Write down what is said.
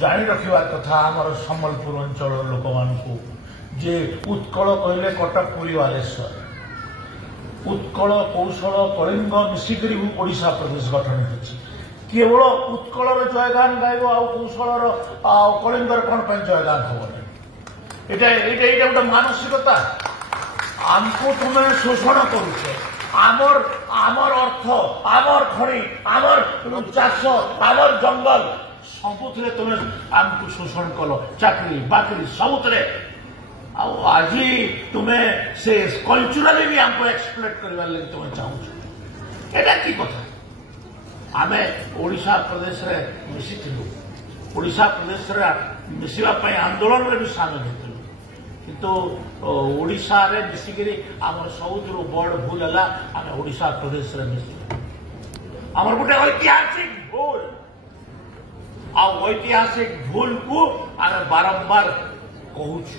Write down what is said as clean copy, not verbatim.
जानी रखा कथा आमर सम्बलपुर अंचल लोक मानू जे उत्कल कहले कटक पुरी बालेश्वर उत्कल कौशल कलिंग मिसिक ओडिशा प्रदेश गठन होती केवल उत्कल जयगान गायब कौशल कलिंगर कौन जयगान हम गोटे मानसिकता आमको तुम्हें शोषण करुचे आमर आमर अर्थ आमर खଣି आमर चाष आमर जंगल सबुथे तुम्हें आमको शोषण कल चाकरी बाकरी सबुथे आज तुम्हें से कल्चराली भी आमको एक्सप्लोइट करने लगे तुम्हें चाहूँ एटा की कथा आमे ओडिशा प्रदेश रे मिसिथिलु ओडिशा प्रदेश रे मिसिबा पय आंदोलन रे भी शामिल होतिलु किंतु ओडिशा रे मिसिकरी हमर सबुठु बड़ भूल हला आमे ओडिशा प्रदेश रे मिसिलु हमर गोटे ऐतिहासिक भूल आ ऐतिहासिक भूल को आमे बारंबार कहूछु